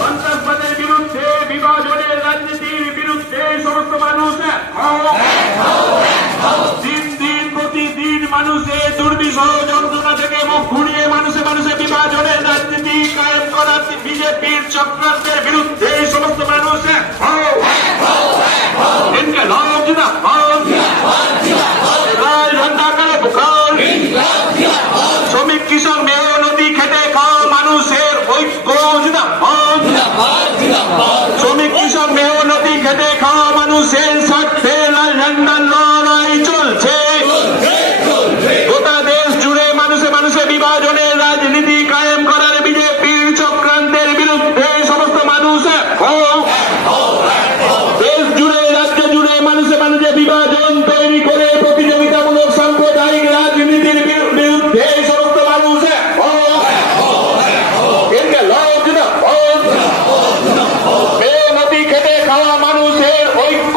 সন্ত্রাসবাদের বিরুদ্ধে, বিভাজনের রাজনীতির বিরুদ্ধে সমস্ত মানুষ দিন দিন প্রতিদিন মানুষের দুর্বিষহ যন্ত্রণা থেকে মুখ ঘুরিয়ে মানুষে মানুষে বিভাজনের রাজনীতি কায়েম করা বিজেপির চক্রান্তের বিরুদ্ধে সমস্ত মানুষ শ্রমিক কৃষক মেয়ে নদী খেটে খাওয়া মানুষের ঐক্য শ্রমিক কৃষক মেয়ে নদী খেটে খাওয়া মানুষের স্বার্থে লাল ঝান্ডার লড়াই চলছে। গোটা দেশ জুড়ে মানুষে মানুষে বিভাজনের রাজনীতি কায়েম করার বিজেপির চক্রান্তের বিরুদ্ধে সমস্ত মানুষ দেশ জুড়ে রাজ্য জুড়ে মানুষে মানুষে বিভাজন তৈরি করে প্রতিযোগিতামূলক সাম্প্রদায়িক রাজনীতির বিরুদ্ধে সমস্ত মানুষ নদী খেটে খাওয়া মানুষের ঐক্য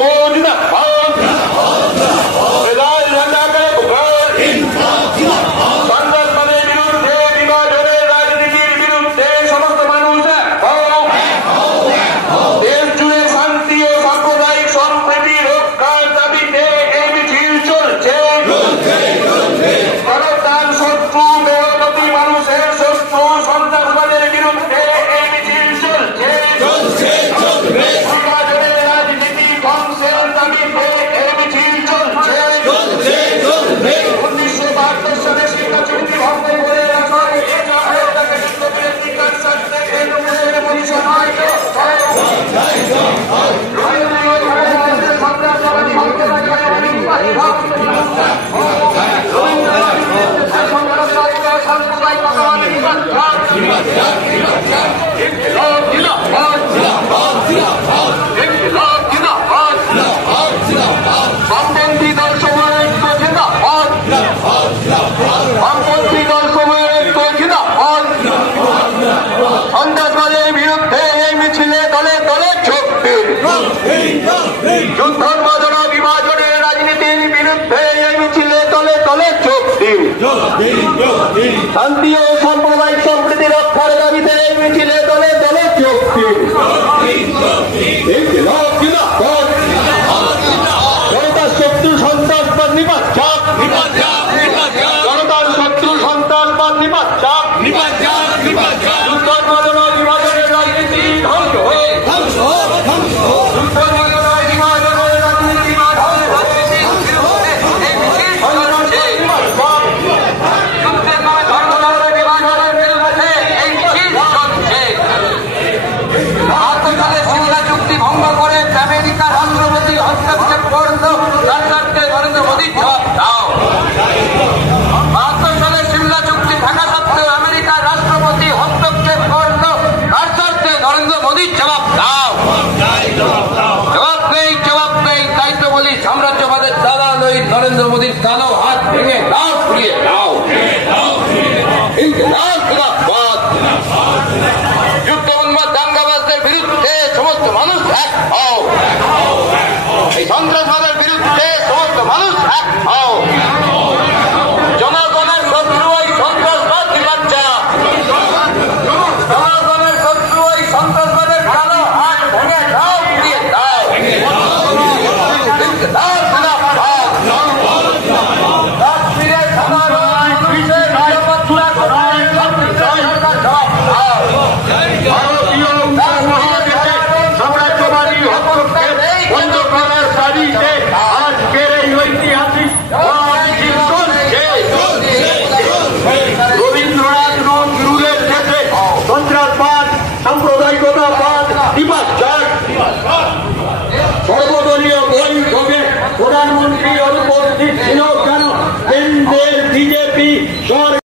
সন্ত্রাসবাদের বিরুদ্ধে, বিভাজনের রাজনীতির বিরুদ্ধে সমস্ত মানুষ দেশ জুড়ে শান্তি ও সাম্প্রদায়িক সম্প্রীতি রক্ষার দাবিতে এই মিছিল চলছে। জনতার শত্রু মেহনতি মানুষের শত্রু সন্ত্রাসবাদের বিরুদ্ধে এই মিছিল চলছে। বিভাজনের রাজনীতি ধ্বংসের দাবিতে এই মিছিল চলছে। 1972 সালে শিক্ষা চুক্তি ভঙ্গ করে সন্ত্রাসবাদের বিরুদ্ধে এই মিছিলে দলে দলে যোগ দিন। যুদ্ধোন্মাদনা বিভাজনের রাজনীতির বিরুদ্ধে এই মিছিলে দলে দলে যোগ দিন। শান্তি ও সাম্প্রদায়িক সম্প্রীতি রক্ষার দাবিতে এই মিছিলে দলে দলে যোগ দিন। জনতার শত্রু সন্ত্রাসবাদ নিপাত চাপ, জনতার শত্রু সন্ত্রাসবাদ নিপাত চাপ, যুদ্ধোন্মাদনা বিভাজনের রাজনীতি ধ্বংস হোক, যুদ্ধোন্মাদনা বিভাজনের রাজনীতি চুক্তি ভঙ্গ করে আমেরিকার রাষ্ট্রপতি হস্তক্ষেপ করল, তার স্বার্থে নরেন্দ্র মোদী জবাব দাও। 72 সালে সিমলা চুক্তি থাকা সত্ত্বেও আমেরিকার রাষ্ট্রপতি হস্তক্ষেপ করল, তার স্বার্থে নরেন্দ্র মোদী জবাব দাও। জবাব নেই, তাই তো বলি সাম্রাজ্যবাদের দাদা নই, নরেন্দ্র মোদীর কালো হাত ভেঙে দাও, ঘুরিয়ে দাও। যুদ্ধ উন্মাদ দাঙ্গাবাজদের বিরুদ্ধে সমস্ত মানুষ এক হও। এই সন্ত্রাসবাদের বিরুদ্ধে সমস্ত মানুষ এক হও। জনগণের শত্রু ওই সন্ত্রাসবাদ নিবাচ্ছা, জনগণের শত্রু ওই সন্ত্রাসবাদের কালো হাত ভেঙে দাও, ঘুরিয়ে দাও। কাশ্মীরের সাধারণ বিশেষ নিরাপত্তা করায় সরকার জবাব দাও। সাম্রাজ্যবাদী হস্তক্ষেপ বন্ধ করার দাবিতে আজকের এই ঐতিহাসিক রবীন্দ্রনাথ নজরুলের ক্ষেত্রে সন্ত্রাসবাদ, সাম্প্রদায়িকতাবাদ নিপাত চাক। সর্বদলীয় বৈঠকে প্রধানমন্ত্রী অনুপস্থিত ছিল কেন? কেন্দ্রের বিজেপি সরকার